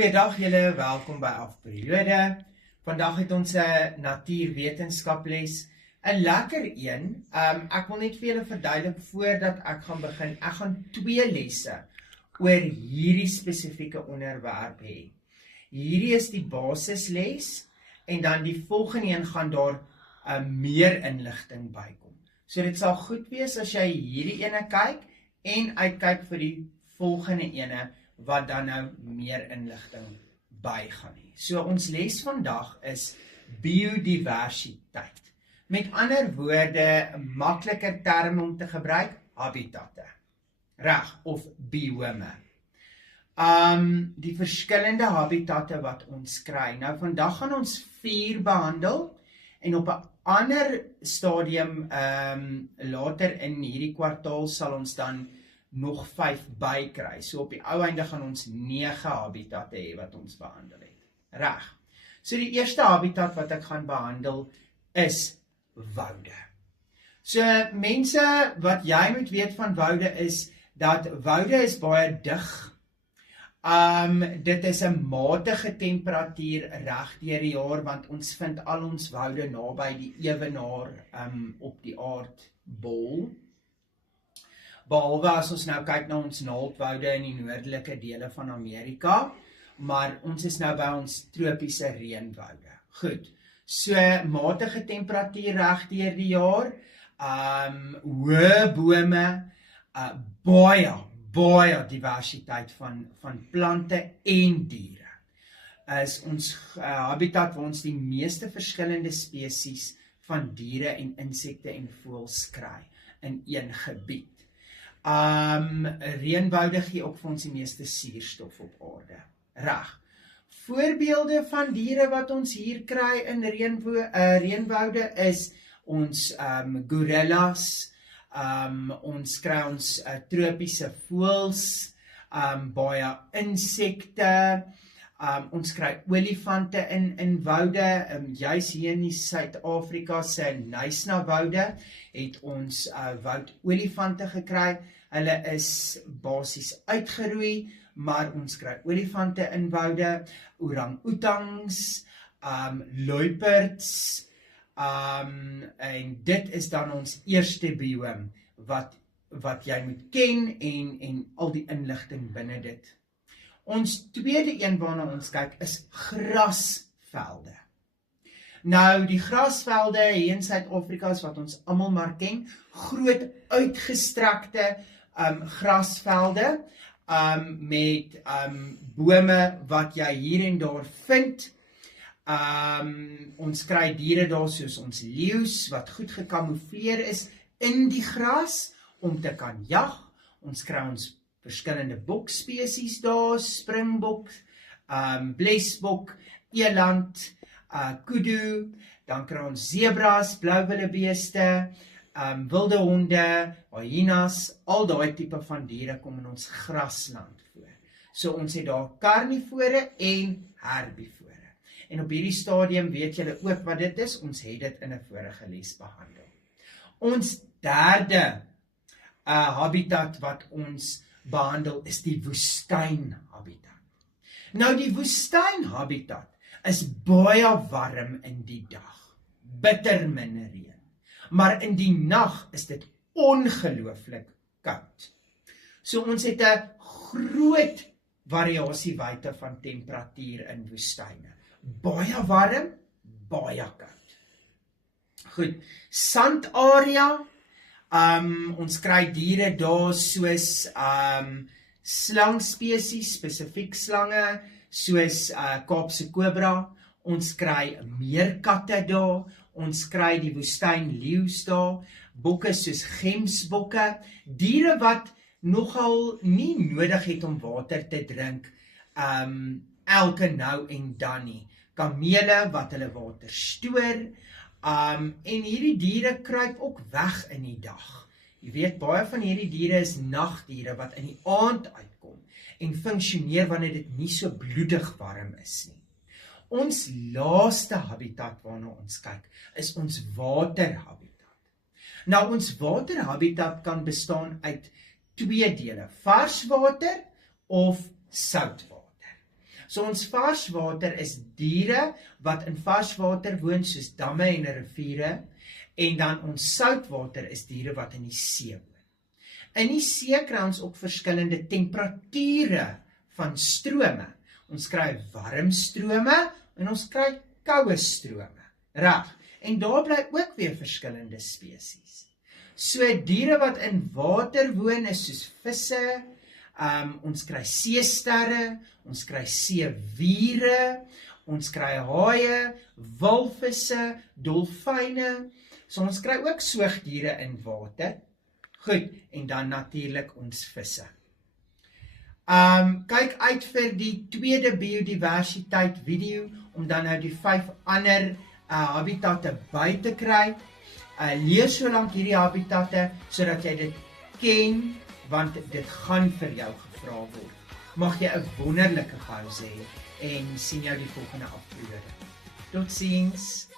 Goeiedag julle, welkom by Afperiode. Vandag het ons 'n natuurwetenskaples, 'n lekker een. Ek wil net vir julle verduidelik voordat ek gaan begin. Ek gaan 2 lesse oor hierdie spesifieke onderwerp hê. Hierdie is die basisles en dan die volgende een gaan daar meer inligting bykom. So dit sal goed wees as jy hierdie ene kyk en uitkyk vir die volgende ene wat dan nou meer inligting by gaan hê. So ons les vandag is biodiversiteit. Met ander woorde, 'n makliker term om te gebruik, habitatte. Reg, of biome. Die verskillende habitatte wat ons kry. Nou vandag gaan ons 4 behandel en op 'n ander stadium later in hierdie kwartaal sal ons dan nog 5 bykry. So op die ou einde gaan ons 9 habitatte hê wat ons behandel het. Reg. So die eerste habitat wat ek gaan behandel is woude. So mense, wat jy moet weet van woude is dat woude is baie dig. Dit is 'n matige temperatuur reg deur die jaar want ons vind al ons woude naby die ewenaar op die aardbol. Behalwe as ons nou kyk na ons naaldwoude in die noordelike dele van Amerika, maar ons is nou by ons tropiese reënwoude. Goed, so matige temperatuur reg deur die jaar, hoë bome, baie diversiteit van plante en diere. Is ons habitat waar ons die meeste verskillende spesies van diere en insekte en voëls kry in een gebied. Reënwoude gee ook vir ons die meeste suurstof op aarde. Reg. Voorbeelde van diere wat ons hier kry in reënwoude is ons gorillas, ons kry ons tropiese voëls, baie insekte, ons kry olifante in woude, juis hier in die Suid-Afrika se Knysna woude het ons woudolifante gekry. Hulle is basies uitgeroei, maar ons kry olifante in woude, orang-oetangs, luiperds, en dit is dan ons eerste bioom wat jy moet ken en al die inligting binne dit. Ons tweede een waarna ons kyk is grasvelde. Nou die grasvelde hier in Suid-Afrika is wat ons almal maar ken, groot uitgestrekte grasvelde met bome wat jy hier en daar vind. Ons kry diere daar soos ons leeu's wat goed gekamoufleer is in die gras om te kan jag. Ons kry ons verskillende bokspesies daar, springbok, blesbok, eland, kudu, dan kry ons zebras, blouwillebeeste, wilde honde, hyenas, al daai tipe van diere kom in ons grasland voor. So ons het daar karnivore en herbivore. En op hierdie stadium weet julle ook wat dit is, ons het dit in 'n vorige les behandel. Ons derde habitat wat ons behandel is die woestynhabitat. Nou die woestynhabitat is baie warm in die dag, bitter min reën. Maar in die nag is dit ongelooflik koud. So ons het 'n groot variasiewydte van temperatuur in woestyne. Baie warm, baie koud. Goed, sandarea, ons kry diere daar soos slangspesies, spesifiek slange, soos Kaapse kobra, ons kry meerkatte daar, ons kry die woestynleeu's daar, bokke soos gemsbokke, diere wat nogal nie nodig het om water te drink, elke nou en dan nie. Kamele wat hulle water stoor, en hierdie diere kruip ook weg in die dag. Jy weet, baie van hierdie diere is nagdiere wat in die aand uitkom en funksioneer wanneer dit nie so bloedig warm is nie. Ons laaste habitat waarna ons kyk, is ons waterhabitat. Nou, ons waterhabitat kan bestaan uit 2 dele, vars water of soutwater. So ons varswater is diere wat in varswater woon, soos damme en riviere, en dan ons soutwater is diere wat in die see woon. In die see kry ons ook verskillende temperature van strome. Ons kry warm strome en ons kry koue strome. Reg. En daar bly ook weer verskillende spesies. So diere wat in water woon is soos visse, ons kry seesterre, ons kry seewiere, ons kry haie, walvisse, dolfyne. So ons kry ook soogdiere in water. Goed, en dan natuurlik ons visse. Kyk uit vir die tweede biodiversiteit video, om dan nou die 5 ander habitatte by te kry. Lees so lank hierdie habitatte, sodat jy dit ken, want dit gaan vir jou gevra word. Mag jy 'n wonderlike pause hê, en sien jou die volgende aflewering. Totsiens!